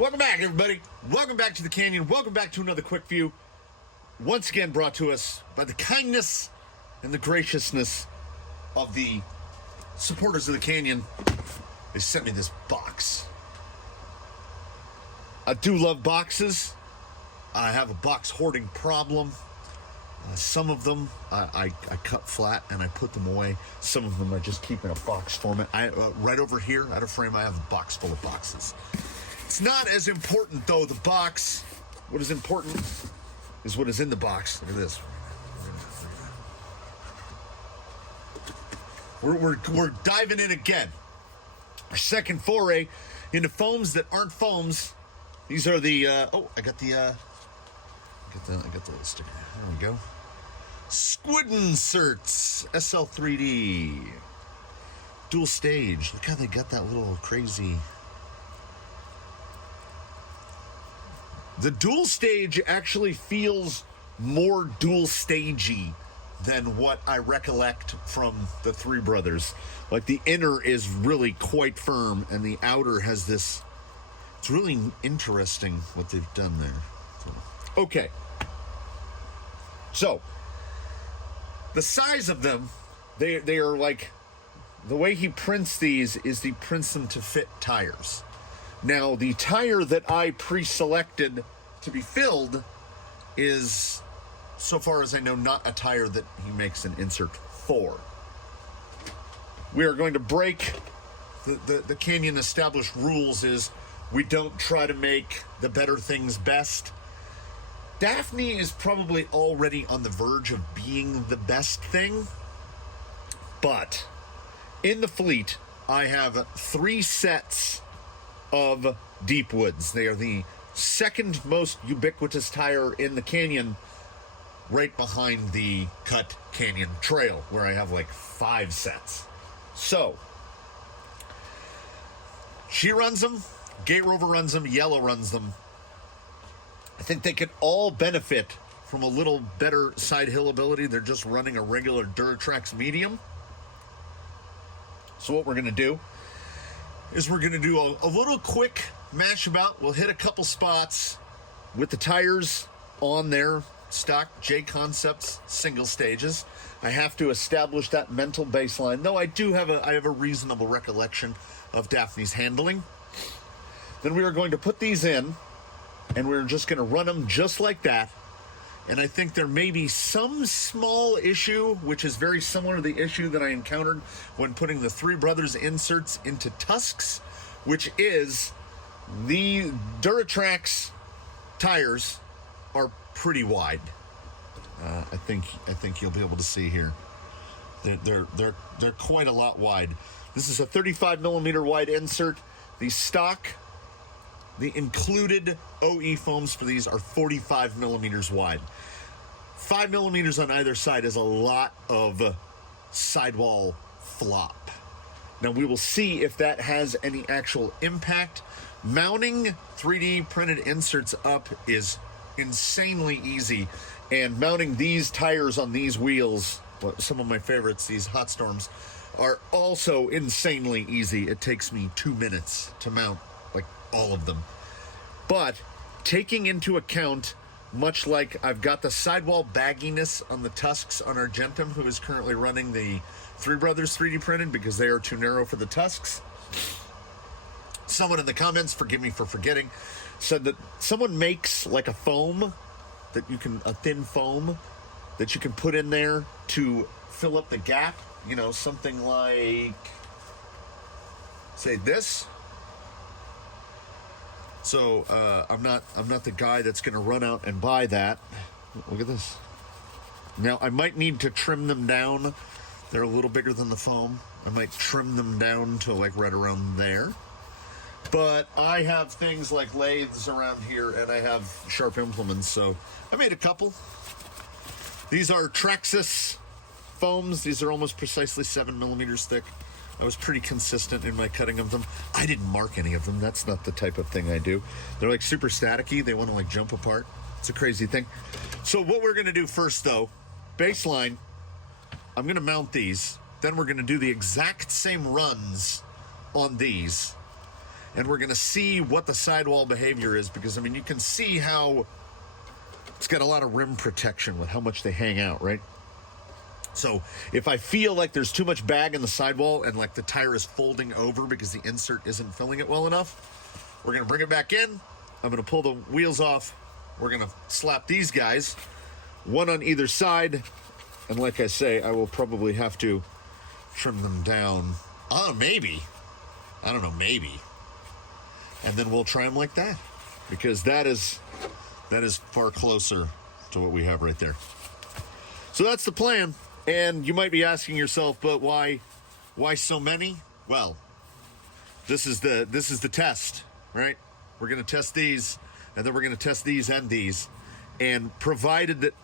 Welcome back, everybody. Welcome back to the Canyon. Welcome back to another quick view. Once again brought to us by the kindness and the graciousness of the supporters of the Canyon. They sent me this box. I do love boxes. I have a box hoarding problem. Some of them I cut flat and I put them away. Some of them I just keep in a box format. Right over here out of frame, I have a box full of boxes. It's not as important, though, the box. What is important is what is in the box. Look at this. We're diving in again. Our second foray into foams that aren't foams. These are the, I got the little sticker. There we go. Squid'nserts, SL3D. Dual stage. Look how they got that little crazy. The dual stage actually feels more dual stagey than what I recollect from the Three Brothers. Like the inner is really quite firm and the outer has this, it's really interesting what they've done there. So, okay. So, the size of them, they are like, the way he prints these is he prints them to fit tires. Now, the tire that I pre-selected to be filled is, so far as I know, not a tire that he makes an insert for. We are going to break the Canyon established rules is we don't try to make the better things best. Daphne is probably already on the verge of being the best thing, but in the fleet, I have 3 sets of deep woods. They are the second most ubiquitous tire in the canyon, right behind the cut canyon trail, where I have like 5 sets. So, she runs them, Gate Rover runs them, Yellow runs them. I think they could all benefit from a little better side hill ability. They're just running a regular Duratrax medium. So what we're going to do is we're going to do a little quick mash about. We'll hit a couple spots with the tires on their stock J Concepts single stages. I have to establish that mental baseline, though I have a reasonable recollection of Daphne's handling. Then we are going to put these in, and we're just going to run them just like that. And I think there may be some small issue, which is very similar to the issue that I encountered when putting the Three Brothers inserts into Tusks, which is the Duratrax tires are pretty wide. I think you'll be able to see here. They're quite a lot wide. This is a 35 millimeter wide insert. The included OE foams for these are 45 millimeters wide. 5 millimeters on either side is a lot of sidewall flop. Now we will see if that has any actual impact. Mounting 3D printed inserts up is insanely easy, and mounting these tires on these wheels, some of my favorites, these Hot Storms, are also insanely easy. It takes me 2 minutes to mount like all of them. But taking into account, much like I've got the sidewall bagginess on the Tusks on Argentum, who is currently running the Three Brothers 3D printed because they are too narrow for the Tusks. Someone in the comments, forgive me for forgetting, said that someone makes like a foam a thin foam that you can put in there to fill up the gap, something like, say, this. So I'm not the guy that's going to run out and buy that. Look at this. Now I might need to trim them down. They're a little bigger than the foam. I might trim them down to like right around there. But I have things like lathes around here, and I have sharp implements, so I made a couple. These are Traxxas foams. These are almost precisely 7 millimeters thick. I was pretty consistent in my cutting of them. I didn't mark any of them. That's not the type of thing I do. They're like super staticky. They want to like jump apart. It's a crazy thing. So what we're going to do first, though, baseline, I'm going to mount these. Then we're going to do the exact same runs on these. and we're going to see what the sidewall behavior is, because, I mean, you can see how it's got a lot of rim protection with how much they hang out, right? So if I feel like there's too much bag in the sidewall and like the tire is folding over because the insert isn't filling it well enough, we're going to bring it back in. I'm going to pull the wheels off. We're going to slap these guys, one on either side. And like I say, I will probably have to trim them down. Maybe. I don't know, maybe. And then we'll try them like that, because that is far closer to what we have right there. So that's the plan. And you might be asking yourself, but why so many? Well, this is the test, right? We're going to test these, and then we're going to test these and these. And provided that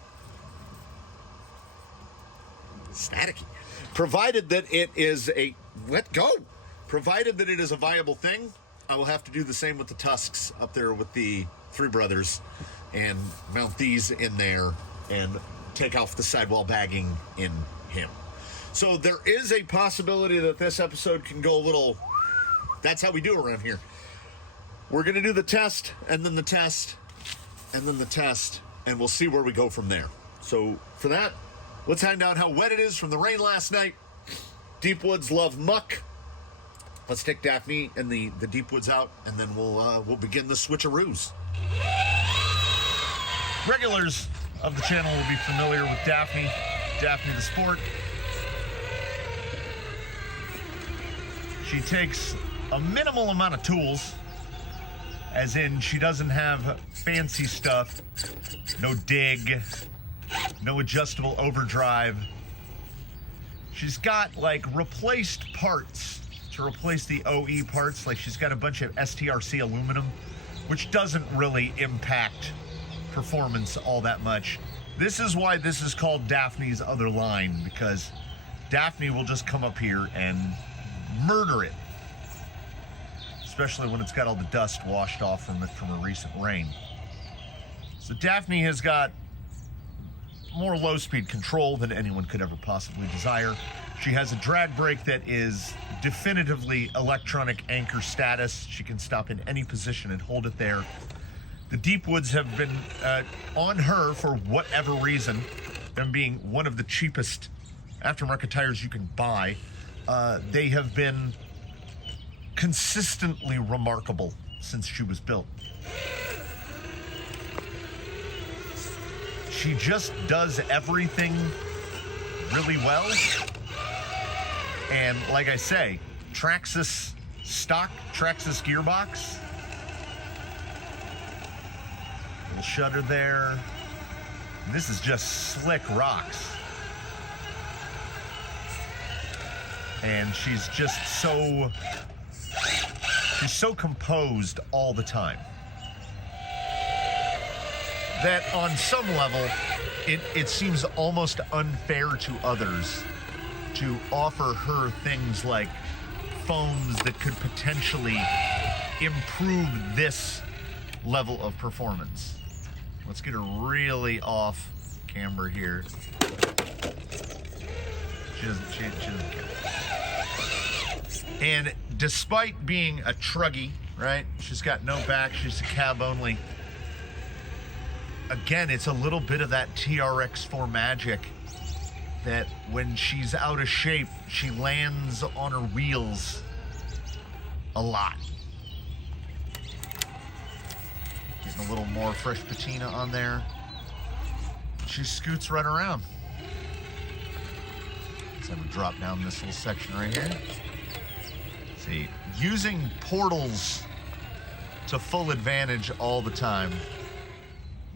it is provided that it is a viable thing, I will have to do the same with the tusks up there with the Three Brothers and mount these in there and take off the sidewall bagging in him. So there is a possibility that this episode can go a little, that's how we do around here. We're going to do the test, and then the test, and then the test, and we'll see where we go from there. So for that, let's find out how wet it is from the rain last night. Deep woods love muck. Let's take Daphne and the deep woods out, and then we'll begin the switcheroos. Regulars of the channel will be familiar with Daphne the Sport. She takes a minimal amount of tools, as in she doesn't have fancy stuff, no dig, no adjustable overdrive. She's got like replaced parts to replace the OE parts. Like she's got a bunch of STRC aluminum, which doesn't really impact performance all that much. This is why this is called Daphne's other line, because Daphne will just come up here and murder it, especially when it's got all the dust washed off from a recent rain. So Daphne has got more low-speed control than anyone could ever possibly desire. She has a drag brake that is definitively electronic anchor status. She can stop in any position and hold it there. The deep woods have been on her for whatever reason, them being one of the cheapest aftermarket tires you can buy. They have been consistently remarkable since she was built. She just does everything really well. And like I say, Traxxas stock, Traxxas gearbox. Little shutter there. This is just slick rocks. And she's so composed all the time that on some level it seems almost unfair to others to offer her things like foams that could potentially improve this level of performance. Let's get her really off camber here. She doesn't care. And despite being a truggy, right? She's got no back, she's a cab only. Again, it's a little bit of that TRX4 magic that when she's out of shape, she lands on her wheels a lot. Getting a little more fresh patina on there. She scoots right around. Let's have her drop down this little section right here. See, using portals to full advantage all the time.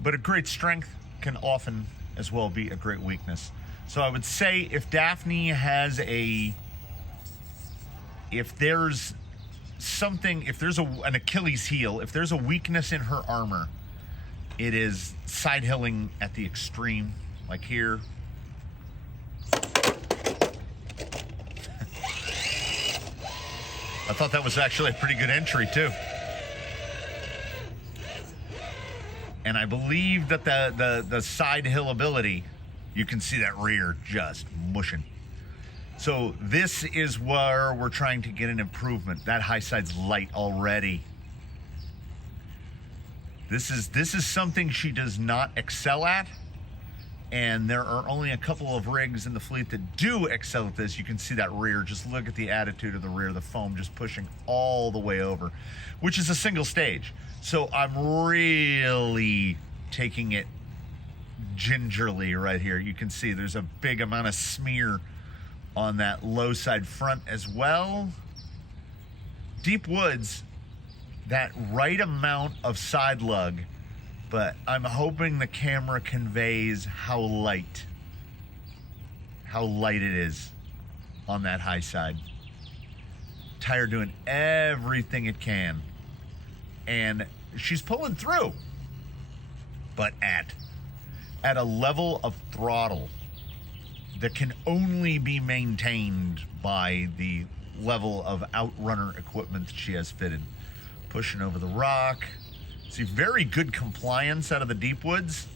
But a great strength can often as well be a great weakness. So I would say if Daphne has if there's an Achilles heel, if there's a weakness in her armor, it is side hilling at the extreme, like here. I thought that was actually a pretty good entry too. And I believe that the side hill ability, you can see that rear just mushing. So this is where we're trying to get an improvement. That high side's light already. This is something she does not excel at, and there are only a couple of rigs in the fleet that do excel at this. You can see that rear. Just look at the attitude of the rear, the foam just pushing all the way over, which is a single stage. So I'm really taking it gingerly right here. You can see there's a big amount of smear on that low side front as well. Deep woods, that right amount of side lug, but I'm hoping the camera conveys how light it is on that high side. Tire doing everything it can, and she's pulling through, but at a level of throttle that can only be maintained by the level of outrunner equipment that she has fitted. Pushing over the rock. See, very good compliance out of the deep woods.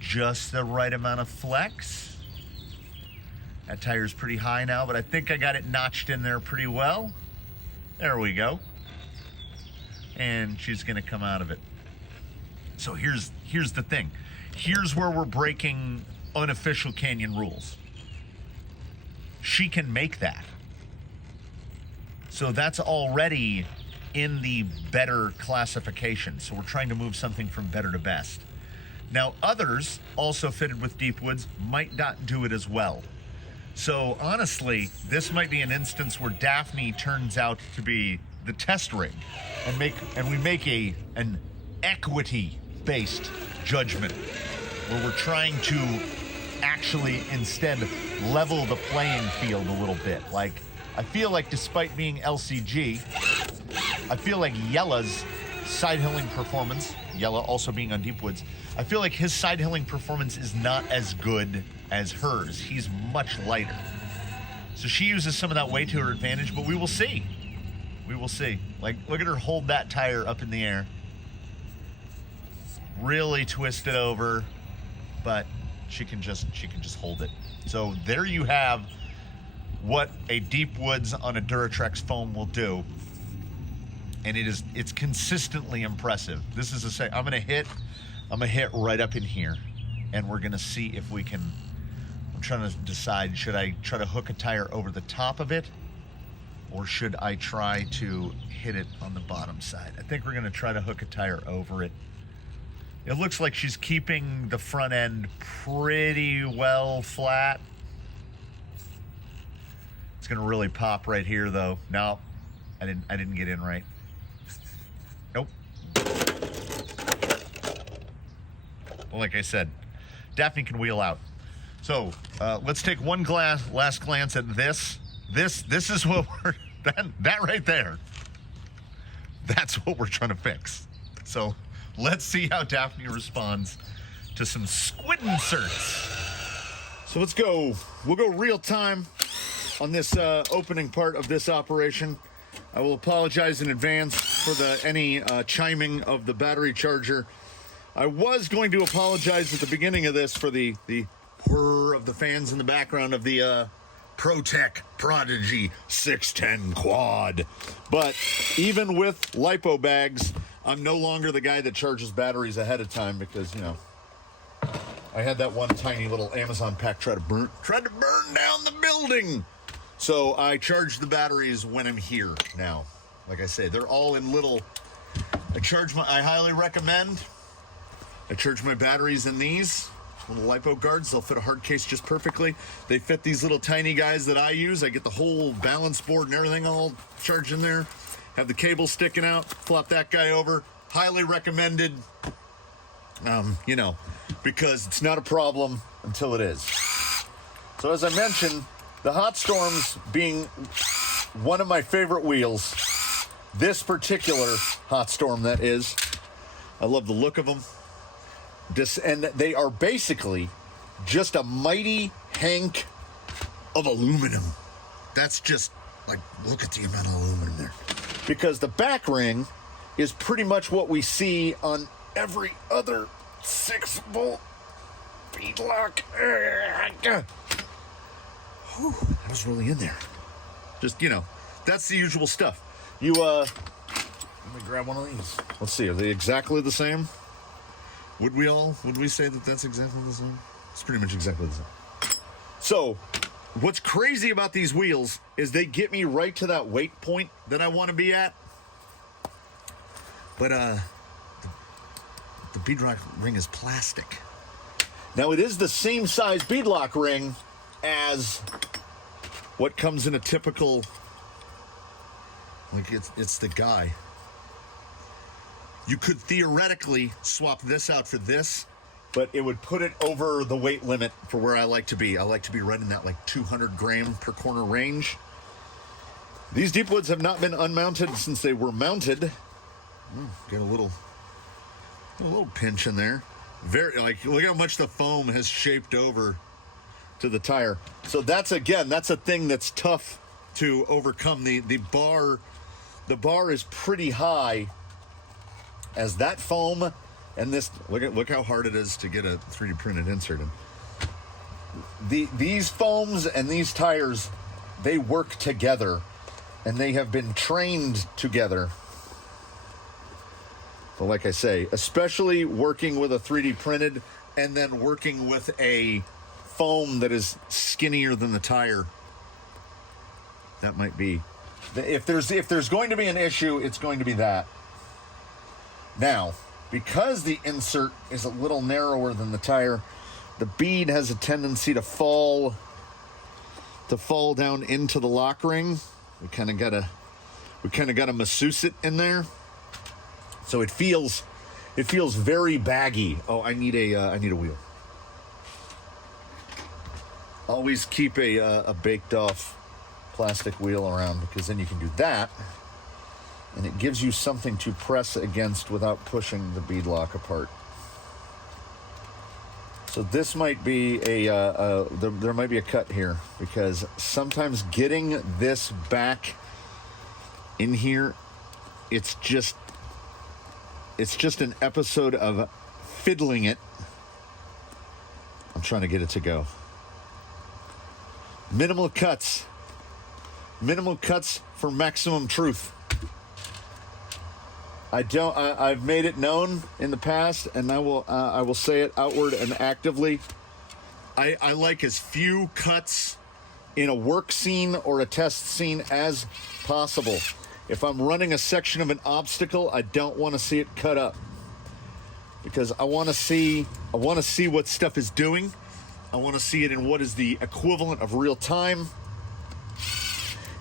Just the right amount of flex. That tire's pretty high now, but I think I got it notched in there pretty well. There we go. And she's gonna come out of it. So here's the thing. Here's where we're breaking unofficial Canyon rules. She can make that. So that's already in the better classification. So we're trying to move something from better to best. Now, others also fitted with deep woods might not do it as well. So honestly, this might be an instance where Daphne turns out to be the test rig, and we make an equity-based judgment where we're trying to actually instead level the playing field a little bit. Like, I feel like despite being LCG, I feel like Yella's side hilling performance, Yella also being on deep woods, I feel like his side hilling performance is not as good as hers. He's much lighter. So she uses some of that weight to her advantage, but we will see. We will see. Like, look at her hold that tire up in the air. Really twist it over, but she can just hold it. So there you have what a deep woods on a Duratrex foam will do. And it's consistently impressive. This is I'm gonna hit right up in here, and we're gonna see if we can. I'm trying to decide, should I try to hook a tire over the top of it, or should I try to hit it on the bottom side? I think we're gonna try to hook a tire over it. It looks like she's keeping the front end pretty well flat. It's gonna really pop right here though. No, I didn't get in right. Nope. Well, like I said, Daphne can wheel out. So let's take one last glance at this. This is what we're that right there. That's what we're trying to fix. So let's see how Daphne responds to some Squid'nserts. So let's go. We'll go real time on this opening part of this operation. I will apologize in advance for any chiming of the battery charger. I was going to apologize at the beginning of this for the whir of the fans in the background of the ProTech Prodigy 610 quad. But even with LiPo bags, I'm no longer the guy that charges batteries ahead of time because, you know, I had that one tiny little Amazon pack tried to burn down the building. So I charge the batteries when I'm here now. Like I say, they're all in little, I highly recommend. I charge my batteries in these little LiPo guards. They'll fit a hard case just perfectly. They fit these little tiny guys that I use. I get the whole balance board and everything all charged in there. Have the cable sticking out, flop that guy over. Highly recommended, you know, because it's not a problem until it is. So as I mentioned, the Hot Storms being one of my favorite wheels, this particular Hot Storm that is, I love the look of them. And they are basically just a mighty hank of aluminum. That's just, like, look at the amount of aluminum there. Because the back ring is pretty much what we see on every other 6-bolt beadlock. was really in there. Just, you know, that's the usual stuff. Let me grab one of these. Let's see, are they exactly the same? Would we say that that's exactly the same? It's pretty much exactly the same. So, what's crazy about these wheels is they get me right to that weight point that I want to be at. But, the beadlock ring is plastic. Now, it is the same size beadlock ring as what comes in a typical, like it's the guy. You could theoretically swap this out for this, but it would put it over the weight limit for where I like to be. I like to be right in that like 200 gram per corner range. These Deepwoods have not been unmounted since they were mounted. Get a little pinch in there. Very, like, look how much the foam has shaped over to the tire. So that's a thing that's tough to overcome. The bar is pretty high as that foam and this, look how hard it is to get a 3D printed insert in. These foams and these tires, they work together and they have been trained together. But like I say, especially working with a 3D printed and then working with a foam that is skinnier than the tire, that might be, if there's going to be an issue, it's going to be that. Now, because the insert is a little narrower than the tire, the bead has a tendency to fall down into the lock ring. We kind of gotta masseuse it in there. So it feels very baggy. Oh, I need a wheel. Always keep a baked off plastic wheel around, because then you can do that, and it gives you something to press against without pushing the beadlock apart. So this might be there might be a cut here, because sometimes getting this back in here, it's just an episode of fiddling it. I'm trying to get it to go. Minimal cuts for maximum truth. I've made it known in the past, and I will say it outward and actively. I like as few cuts in a work scene or a test scene as possible. If I'm running a section of an obstacle, I don't want to see it cut up, because I want to see what stuff is doing. I want to see it in what is the equivalent of real time.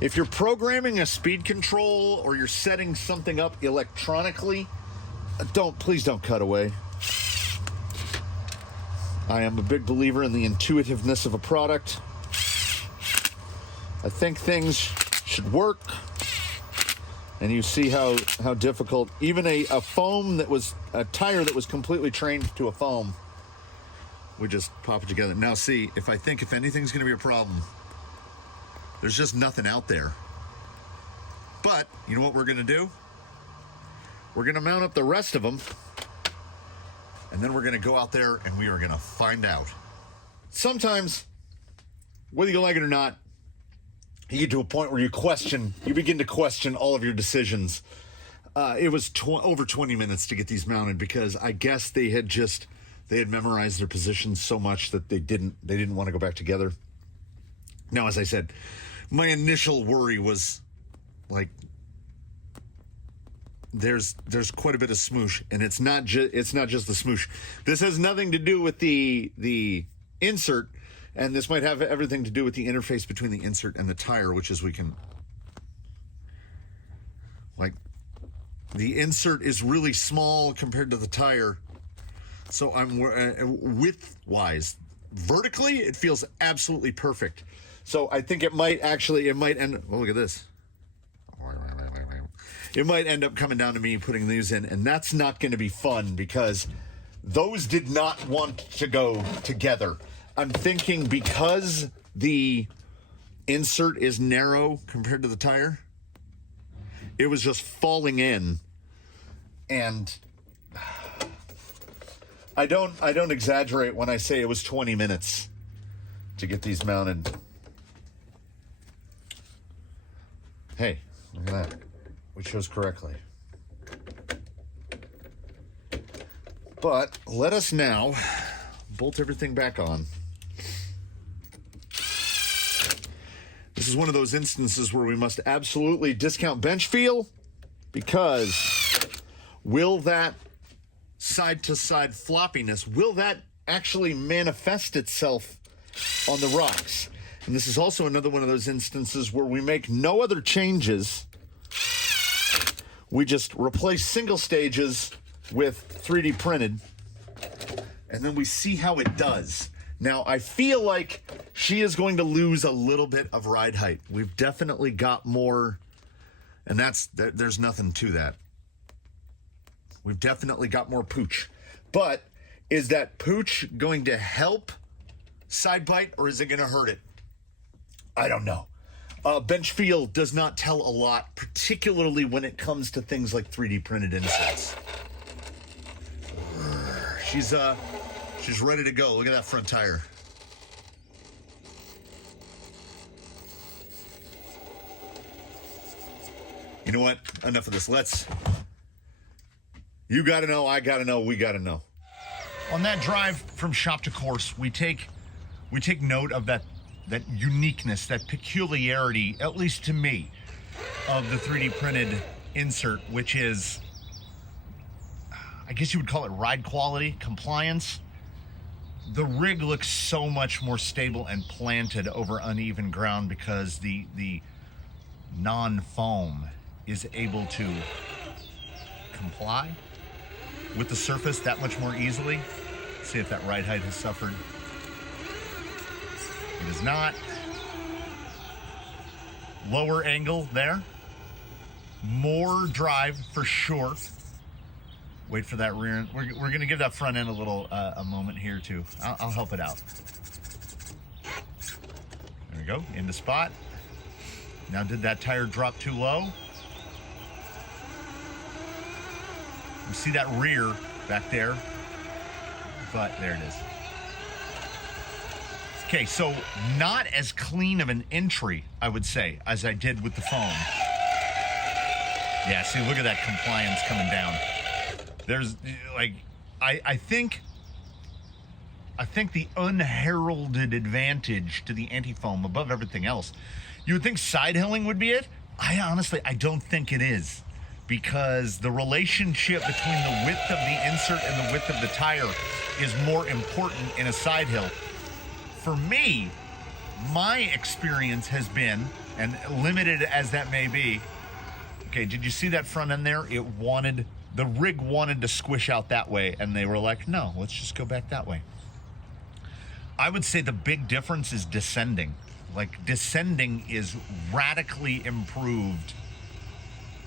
If you're programming a speed control or you're setting something up electronically, please don't cut away. I am a big believer in the intuitiveness of a product. I think things should work. And you see how difficult, even a tire that was completely trained to a foam, we just pop it together. Now see, if anything's going to be a problem, there's just nothing out there. But you know what we're going to do? We're going to mount up the rest of them, and then we're going to go out there and we are going to find out. Sometimes, whether you like it or not, you get to a point where you begin to question all of your decisions. It was over 20 minutes to get these mounted, because I guess they had memorized their positions so much that they didn't want to go back together. Now, as I said, my initial worry was like, there's quite a bit of smoosh, and it's not just the smoosh. This has nothing to do with the insert, and this might have everything to do with the interface between the insert and the tire, which is the insert is really small compared to the tire. So I'm width-wise, vertically, it feels absolutely perfect. So I think it might end. Oh, look at this. It might end up coming down to me putting these in, and that's not going to be fun, because those did not want to go together. I'm thinking because the insert is narrow compared to the tire, it was just falling in, and I don't exaggerate when I say it was 20 minutes to get these mounted. Hey, look at that. We chose correctly. But let us now bolt everything back on. This is one of those instances where we must absolutely discount bench feel, because will that side-to-side floppiness, will that actually manifest itself on the rocks? And this is also another one of those instances where we make no other changes. We just replace single stages with 3D printed, and then we see how it does. Now, I feel like she is going to lose a little bit of ride height. We've definitely got more, and there's nothing to that. We've definitely got more pooch. But is that pooch going to help side bite, or is it going to hurt it? I don't know. Bench feel does not tell a lot, particularly when it comes to things like 3D printed inserts. She's ready to go. Look at that front tire. You know what? Enough of this. You gotta know, I gotta know, we gotta know. On that drive from shop to course, we take note of that uniqueness, that peculiarity, at least to me, of the 3D printed insert, which is, I guess you would call it ride quality, compliance. The rig looks so much more stable and planted over uneven ground because the non-foam is able to comply with the surface that much more easily. See if that ride height has suffered. It is not. Lower angle there. More drive for sure. Wait for that rear end. We're going to give that front end a little a moment here too. I'll help it out. There we go, into spot. Now, did that tire drop too low? You see that rear back there, but there it is. Okay, so not as clean of an entry, I would say, as I did with the foam. Yeah, see, look at that compliance coming down. There's, like, I think the unheralded advantage to the anti-foam above everything else, you would think side hilling would be it. I don't think it is, because the relationship between the width of the insert and the width of the tire is more important in a side hill. For me, my experience has been, and limited as that may be, okay, did you see that front end there? The rig wanted to squish out that way, and they were like, no, let's just go back that way. I would say the big difference is descending. Like, descending is radically improved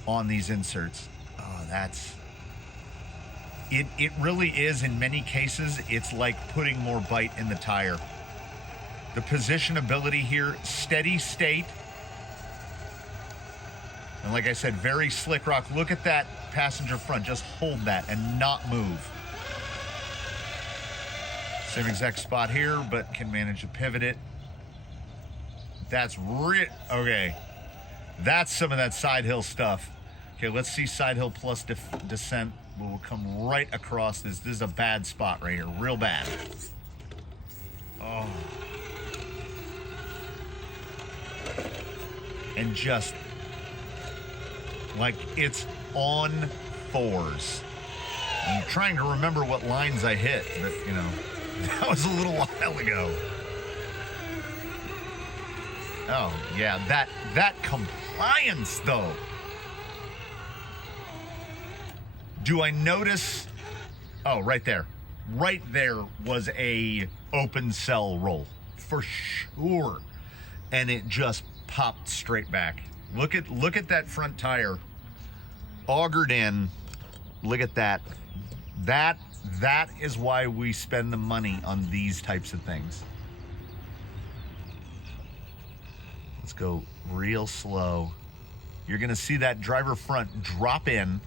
on these inserts. Oh, it really is, in many cases, it's like putting more bite in the tire. The positionability here, steady state. And like I said, very slick rock. Look at that passenger front. Just hold that and not move. Same exact spot here, but can manage to pivot it. That's okay. That's some of that side hill stuff. Okay, let's see side hill plus descent. We'll come right across this. This is a bad spot right here. Real bad. Oh. And just like it's on fours. I'm trying to remember what lines I hit, but you know, that was a little while ago. Oh yeah, that compliance though. Do I notice? Oh, right there. Right there was a open cell roll for sure. And it just popped straight back. Look at that front tire. Augered in. Look at that. That is why we spend the money on these types of things. Let's go real slow. You're gonna see that driver front drop in.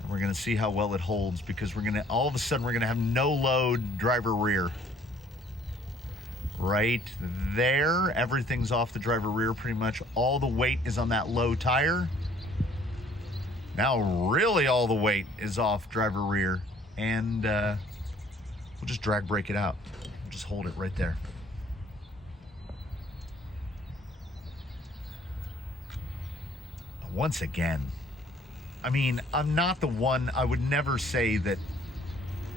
And we're gonna see how well it holds, because all of a sudden we're gonna have no load driver rear. right there. Everything's off the driver rear pretty much. All the weight is on that low tire. Now really all the weight is off driver rear, and we'll just drag brake it out. We'll just hold it right there. Once again, I mean, I'm not the one, I would never say that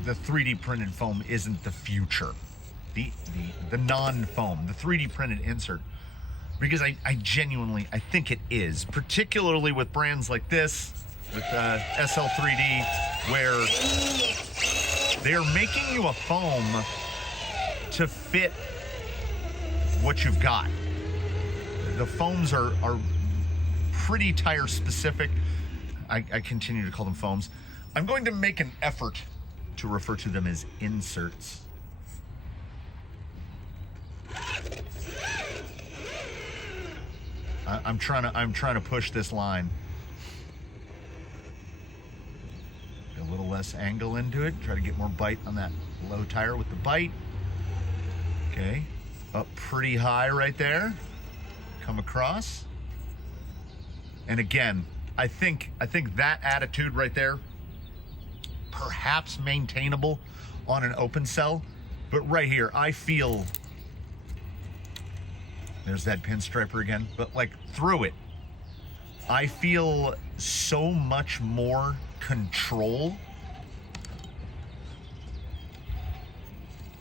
the 3D printed foam isn't the future. The non-foam, the 3D printed insert. Because I genuinely, I think it is. Particularly with brands like this, with SL3D, where they're making you a foam to fit what you've got. The foams are pretty tire specific. I continue to call them foams. I'm going to make an effort to refer to them as inserts. I'm trying to push this line. A little less angle into it. Try to get more bite on that low tire with the bite. Okay, up pretty high right there. Come across. And again, I think that attitude right there, perhaps maintainable on an open cell, but right here, I feel, there's that pinstriper again, but like through it, I feel so much more control.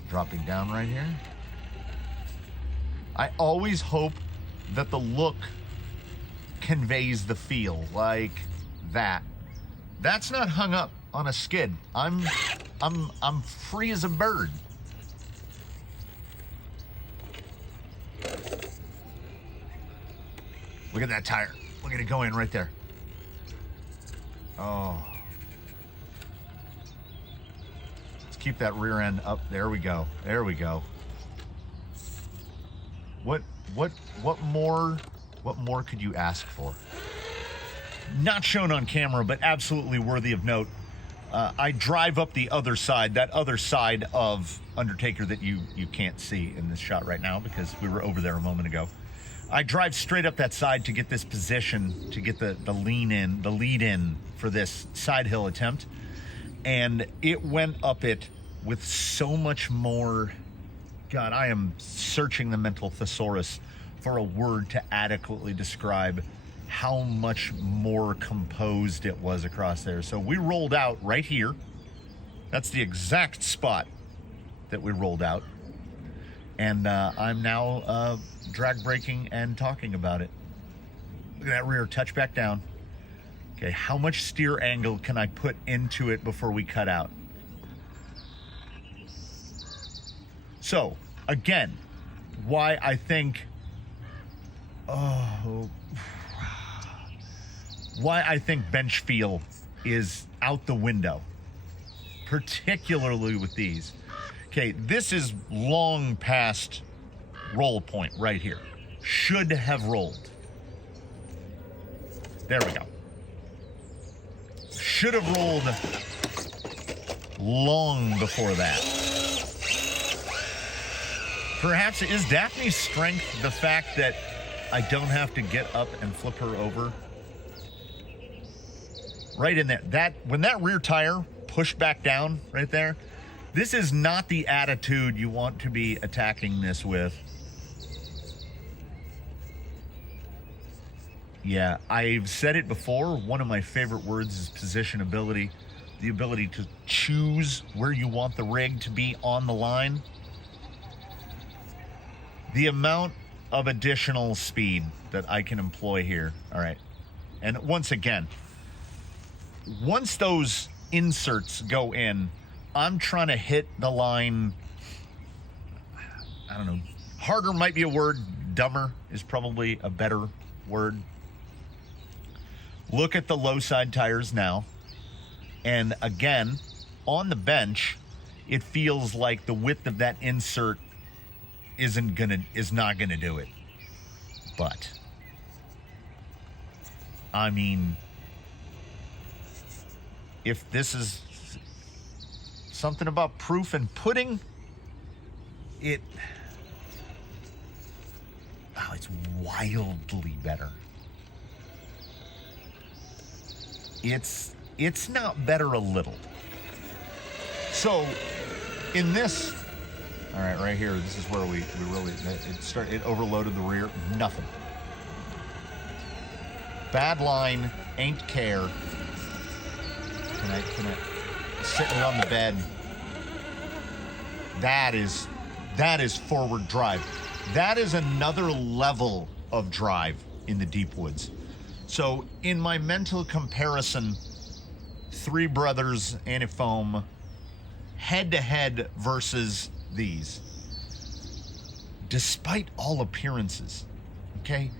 Dropping down right here. I always hope that the look conveys the feel like that. That's not hung up on a skid. I'm free as a bird. Look at that tire. Look at it go in right there. Oh. Let's keep that rear end up. There we go. There we go. What more could you ask for? Not shown on camera, but absolutely worthy of note. I drive up the other side, that other side of Undertaker that you can't see in this shot right now because we were over there a moment ago. I drive straight up that side to get this position, to get the lean in, the lead in for this side hill attempt. And it went up it with so much more, God, I am searching the mental thesaurus for a word to adequately describe how much more composed it was across there. So we rolled out right here. That's the exact spot that we rolled out. And I'm now drag braking and talking about it. Look at that rear touch back down. Okay, how much steer angle can I put into it before we cut out? So, again, why I think bench feel is out the window, particularly with these. Okay, this is long past roll point right here. Should have rolled. There we go. Should have rolled long before that. Perhaps it is Daphne's strength, the fact that I don't have to get up and flip her over. Right in there. When that rear tire pushed back down right there, this is not the attitude you want to be attacking this with. Yeah, I've said it before. One of my favorite words is positionability. The ability to choose where you want the rig to be on the line. The amount of additional speed that I can employ here. All right. And once again, once those inserts go in, I'm trying to hit the line. I don't know. Harder might be a word. Dumber is probably a better word. Look at the low side tires now. And again, on the bench, it feels like the width of that insert is not gonna do it. But I mean, if this is something about proof and pudding, it's wildly better. It's not better a little. So in this, all right, right here, this is where we really, it overloaded the rear, nothing. Bad line, ain't care. Can I sitting on the bed? That is forward drive. That is another level of drive in the deep woods. So in my mental comparison, Three Brothers Antifoam head-to-head versus these, despite all appearances, okay,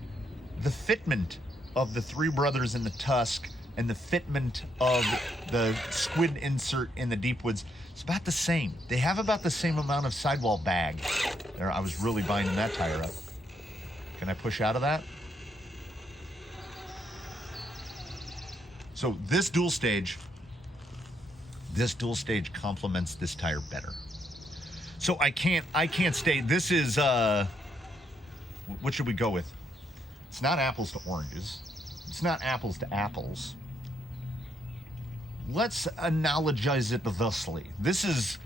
the fitment of the Three Brothers in the Tusk and the fitment of the Squid insert in the deep woods, it's about the same. They have about the same amount of sidewall bag. There, I was really binding that tire up. Can I push out of that? So this dual stage complements this tire better. So I can't stay. This is what should we go with? It's not apples to oranges. It's not apples to apples. Let's analogize it thusly. This is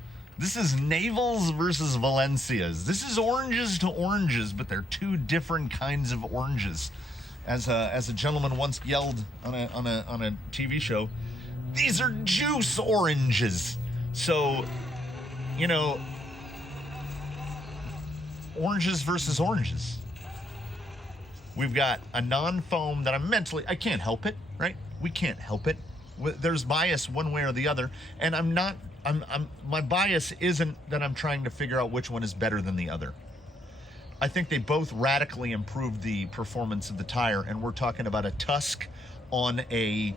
Navals versus Valencias. This is oranges to oranges, but they're two different kinds of oranges. As a gentleman once yelled on a TV show, these are juice oranges. So, you know, oranges versus oranges. We've got a non-foam that I can't help it, right? We can't help it. There's bias one way or the other, and my bias isn't that I'm trying to figure out which one is better than the other. I think they both radically improved the performance of the tire, and we're talking about a Tusk on a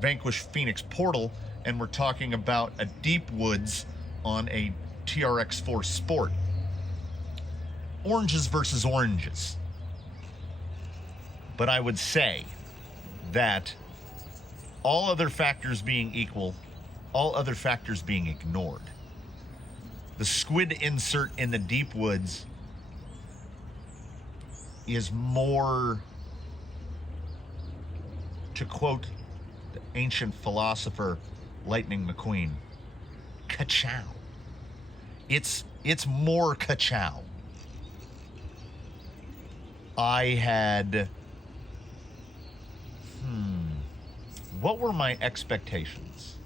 Vanquish Phoenix Portal, and we're talking about a Deep Woods on a TRX4 Sport. Oranges versus oranges. But I would say that all other factors being equal, all other factors being ignored, the Squid insert in the Deep Woods is more, to quote the ancient philosopher Lightning McQueen, ka-chow. It's more ka-chow. I had, what were my expectations?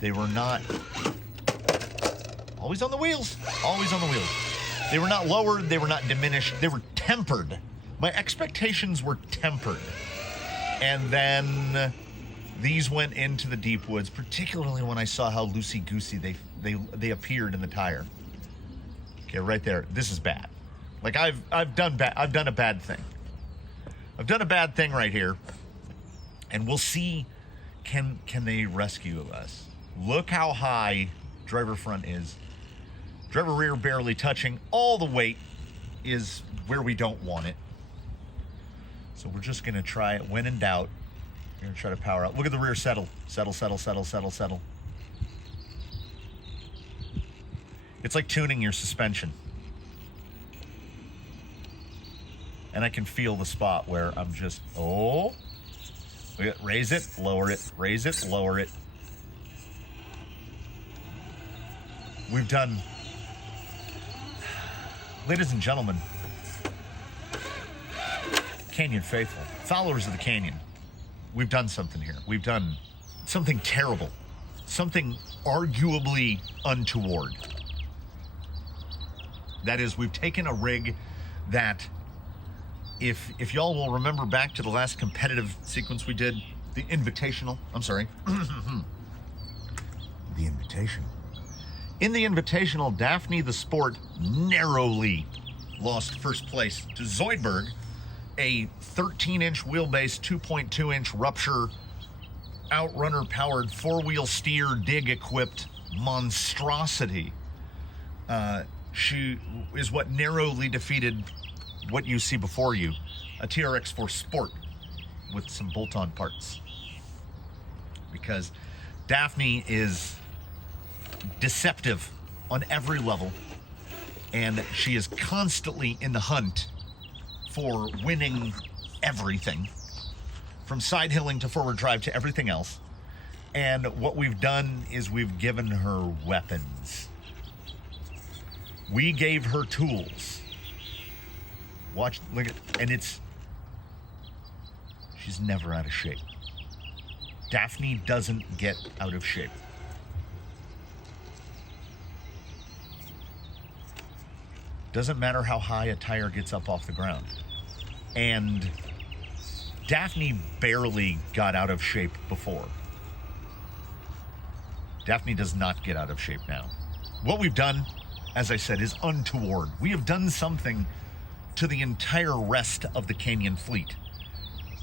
They were not, always on the wheels, always on the wheels. They were not lowered, they were not diminished, they were tempered. My expectations were tempered. And then these went into the deep woods, particularly when I saw how loosey-goosey they appeared in the tire. Okay, right there, this is bad. Like I've done a bad thing. I've done a bad thing right here. And we'll see, can they rescue us? Look how high driver front is. Driver rear barely touching. All the weight is where we don't want it. So we're just gonna try it. When in doubt, we're gonna try to power out. Look at the rear settle. Settle, settle, settle, settle, settle. It's like tuning your suspension. And I can feel the spot where I'm just, raise it, lower it, raise it, lower it. We've done, ladies and gentlemen, Canyon faithful, followers of the Canyon, we've done something here. We've done something terrible, something arguably untoward. That is, we've taken a rig that, if y'all will remember back to the last competitive sequence we did, the Invitational, I'm sorry, the Invitational. In the Invitational, Daphne the Sport narrowly lost first place to Zoidberg, a 13-inch wheelbase, 2.2-inch rupture, outrunner-powered four-wheel steer, dig-equipped monstrosity. She is what narrowly defeated what you see before you, a TRX4 Sport with some bolt-on parts. Because Daphne is deceptive on every level, and she is constantly in the hunt for winning everything, from side hilling to forward drive to everything else. And what we've done is we've given her weapons. We gave her tools. Watch, look at, and she's never out of shape. Daphne doesn't get out of shape. Doesn't matter how high a tire gets up off the ground. And Daphne barely got out of shape before. Daphne does not get out of shape now. What we've done, as I said, is untoward. We have done something to the entire rest of the Canyon fleet,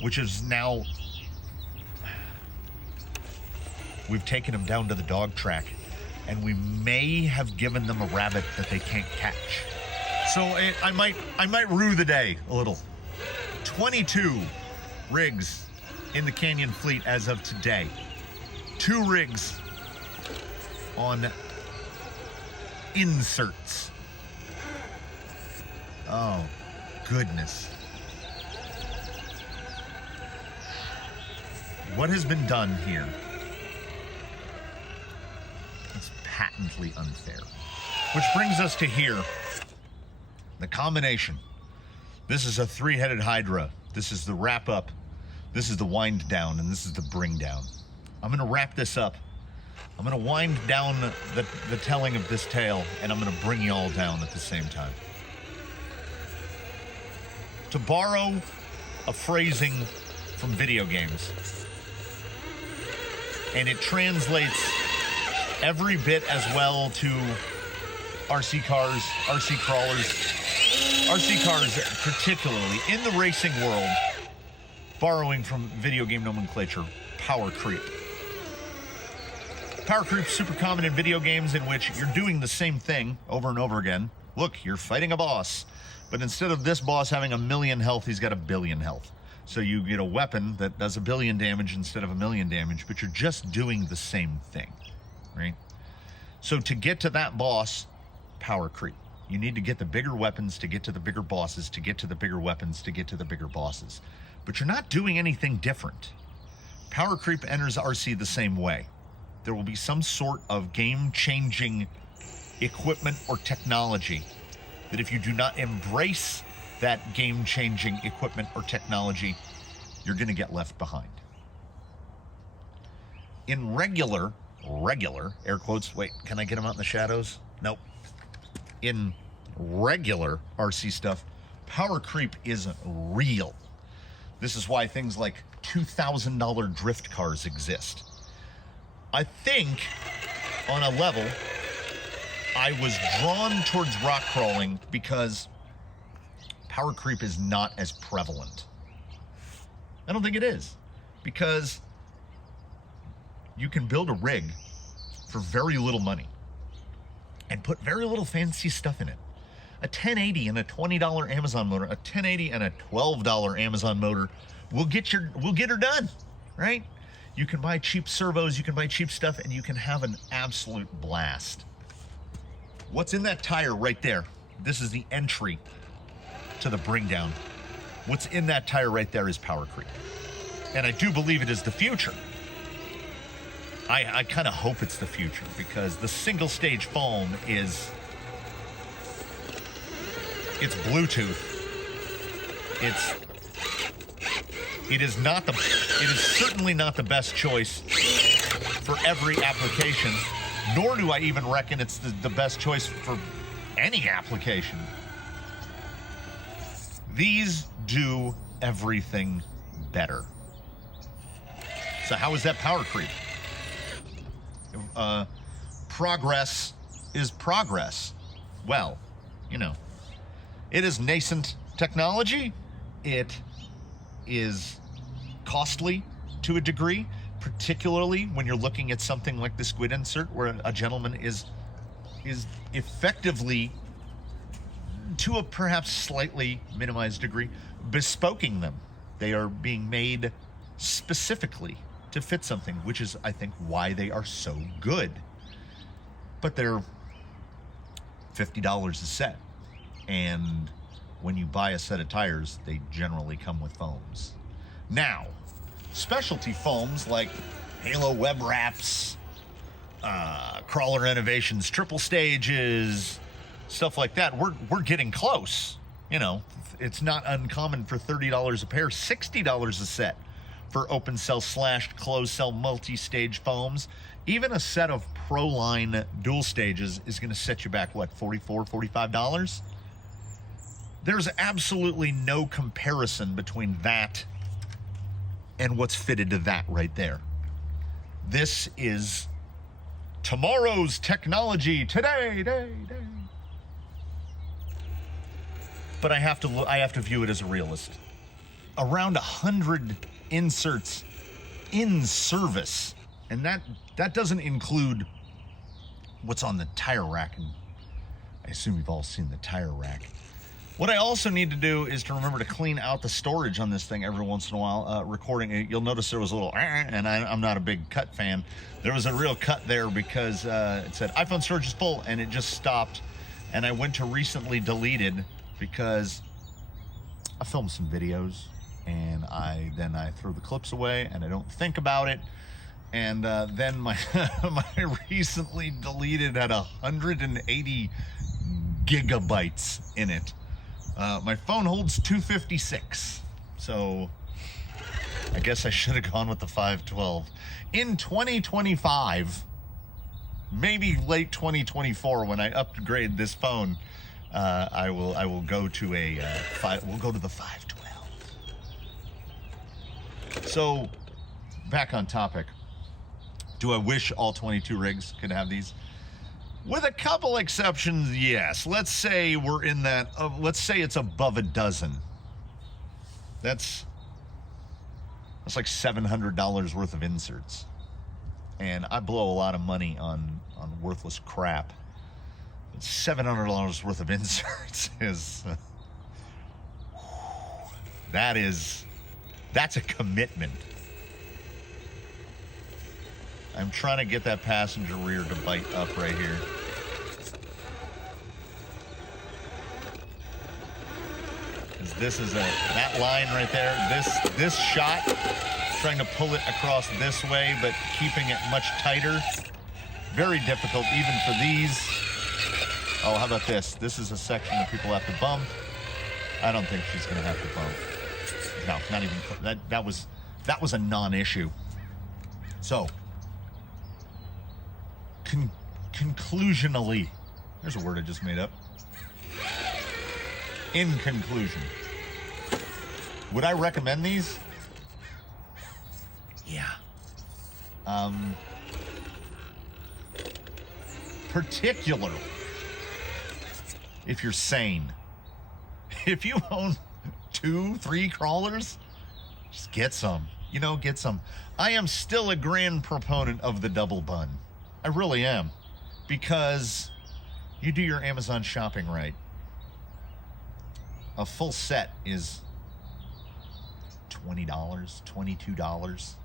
which is now, we've taken them down to the dog track, and we may have given them a rabbit that they can't catch. So I might rue the day a little. 22 rigs in the Canyon fleet as of today. 2 rigs on inserts. Oh, goodness. What has been done here? It's patently unfair. Which brings us to here. The combination. This is a 3-headed Hydra. This is the wrap up. This is the wind down, and this is the bring down. I'm going to wrap this up. I'm going to wind down the telling of this tale, and I'm going to bring you all down at the same time. To borrow a phrasing from video games, and it translates every bit as well to RC cars, RC crawlers, RC cars particularly, in the racing world, borrowing from video game nomenclature, power creep. Power creep's super common in video games in which you're doing the same thing over and over again. Look, you're fighting a boss, but instead of this boss having 1,000,000 health, he's got 1,000,000,000 health. So you get a weapon that does 1,000,000,000 damage instead of 1,000,000 damage, but you're just doing the same thing, right? So to get to that boss, power creep. You need to get the bigger weapons to get to the bigger bosses, to get to the bigger weapons, to get to the bigger bosses. But you're not doing anything different. Power creep enters RC the same way. There will be some sort of game-changing equipment or technology that if you do not embrace that game-changing equipment or technology, you're going to get left behind. In regular, air quotes, wait, can I get them out in the shadows? Nope. In regular RC stuff, power creep is real. This is why things like $2,000 drift cars exist. I think, on a level, I was drawn towards rock crawling because power creep is not as prevalent. I don't think it is, because you can build a rig for very little money and put very little fancy stuff in it. A 1080 and a $20 Amazon motor, a 1080 and a $12 Amazon motor will get her done, right? You can buy cheap servos, you can buy cheap stuff, and you can have an absolute blast. What's in that tire right there? This is the entry to the bring down. What's in that tire right there is power creep. And I do believe it is the future. I kind of hope it's the future, because the single stage foam it's Bluetooth. It is certainly not the best choice for every application, nor do I even reckon it's the best choice for any application. These do everything better. So how is that power creep? Progress is progress. Well, you know, it is nascent technology. It is costly to a degree, particularly when you're looking at something like the squid insert, where a gentleman is effectively, to a perhaps slightly minimized degree, bespoking them. They are being made specifically to fit something, which is, I think, why they are so good. But they're $50 a set, and when you buy a set of tires, they generally come with foams. Now, specialty foams like Halo Web Wraps, Crawler Innovations triple stages, stuff like that, we're getting close. You know, it's not uncommon for $30 a pair, $60 a set for open cell / closed cell multi-stage foams. Even a set of Proline dual stages is going to set you back, what, $44, $45? There's absolutely no comparison between that and what's fitted to that right there. This is tomorrow's technology today. But I have to view it as a realist. Around 100 inserts in service, and that doesn't include what's on the tire rack. And I assume you've all seen the tire rack. What I also need to do is to remember to clean out the storage on this thing every once in a while. Recording, you'll notice there was a little, and I'm not a big cut fan. There was a real cut there because it said iPhone storage is full, and it just stopped. And I went to recently deleted because I filmed some videos, and I throw the clips away, and I don't think about it. And then my recently deleted had 180 gigabytes in it. My phone holds 256, so I guess I should have gone with the 512. In 2025, maybe late 2024, when I upgrade this phone, I will go to we'll go to the 512. So, back on topic. Do I wish all 22 rigs could have these? With a couple exceptions, yes. Let's say we're in that, let's say it's above a dozen. That's like $700 worth of inserts. And I blow a lot of money on worthless crap. But $700 worth of inserts is, that's a commitment. I'm trying to get that passenger rear to bite up right here. Because this is that line right there, this shot, trying to pull it across this way, but keeping it much tighter. Very difficult even for these. Oh, how about this? This is a section that people have to bump. I don't think she's gonna have to bump. No, not even, that was a non-issue. So, conclusionally, there's a word I just made up. In conclusion, would I recommend these? Yeah. Particularly if you're sane. If you own 2-3 crawlers, just get some. You know, get some. I am still a grand proponent of the double bun. I really am. Because you do your Amazon shopping right. A full set is $20, $22.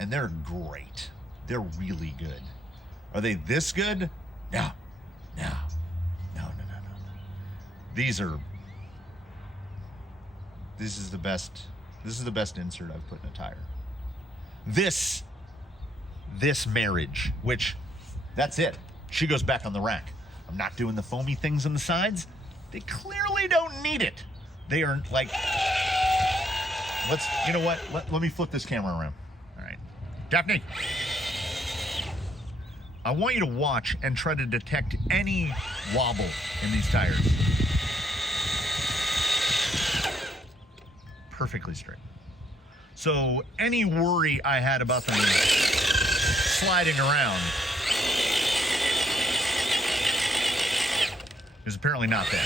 And they're great. They're really good. Are they this good? No. This is the best insert I've put in a tire. This marriage, which, that's it. She goes back on the rack. I'm not doing the foamy things on the sides. They clearly don't need it. They are like, you know what? Let me flip this camera around. All right. Daphne, I want you to watch and try to detect any wobble in these tires. Perfectly straight. So any worry I had about them sliding around is apparently not there.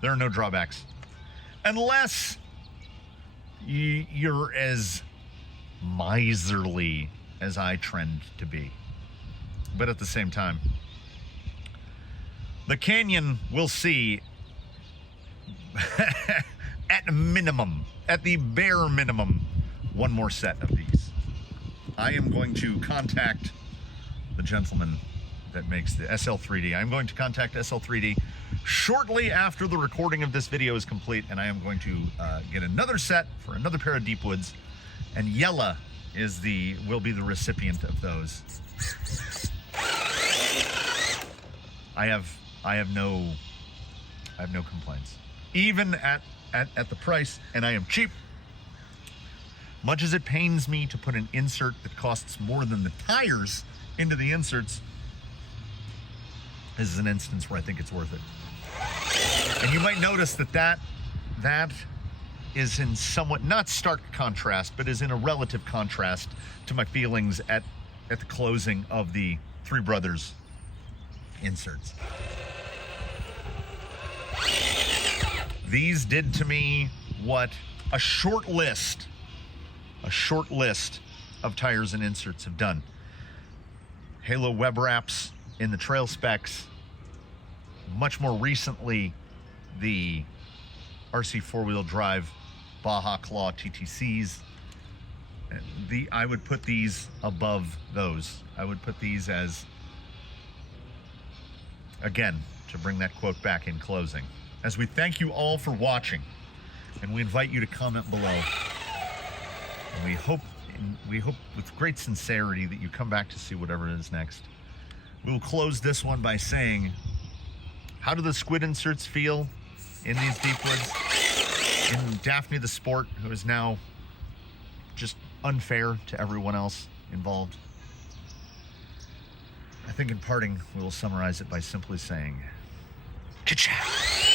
There are no drawbacks. Unless you're as miserly as I trend to be. But at the same time, the Canyon will see at minimum at the bare minimum, one more set of these. I am going to contact the gentleman that makes the SL3D. I'm going to contact SL3D shortly after the recording of this video is complete, and I am going to get another set for another pair of deep woods, and Yella will be the recipient of those. I have no complaints. Even at the price, and I am cheap. Much as it pains me to put an insert that costs more than the tires into the inserts, this is an instance where I think it's worth it. And you might notice that is in somewhat, not stark contrast, but is in a relative contrast to my feelings at the closing of the Three Brothers inserts. These did to me what a short list of tires and inserts have done. Halo web wraps in the trail specs. Much more recently, the RC four-wheel drive Baja Claw TTCs. I would put these above those. I would put these as, again, to bring that quote back in closing, as we thank you all for watching, and we invite you to comment below. And we hope with great sincerity that you come back to see whatever it is next. We will close this one by saying, how do the squid inserts feel in these deep woods? In Daphne the Sport, who is now just unfair to everyone else involved? I think in parting, we will summarize it by simply saying, ka-chow.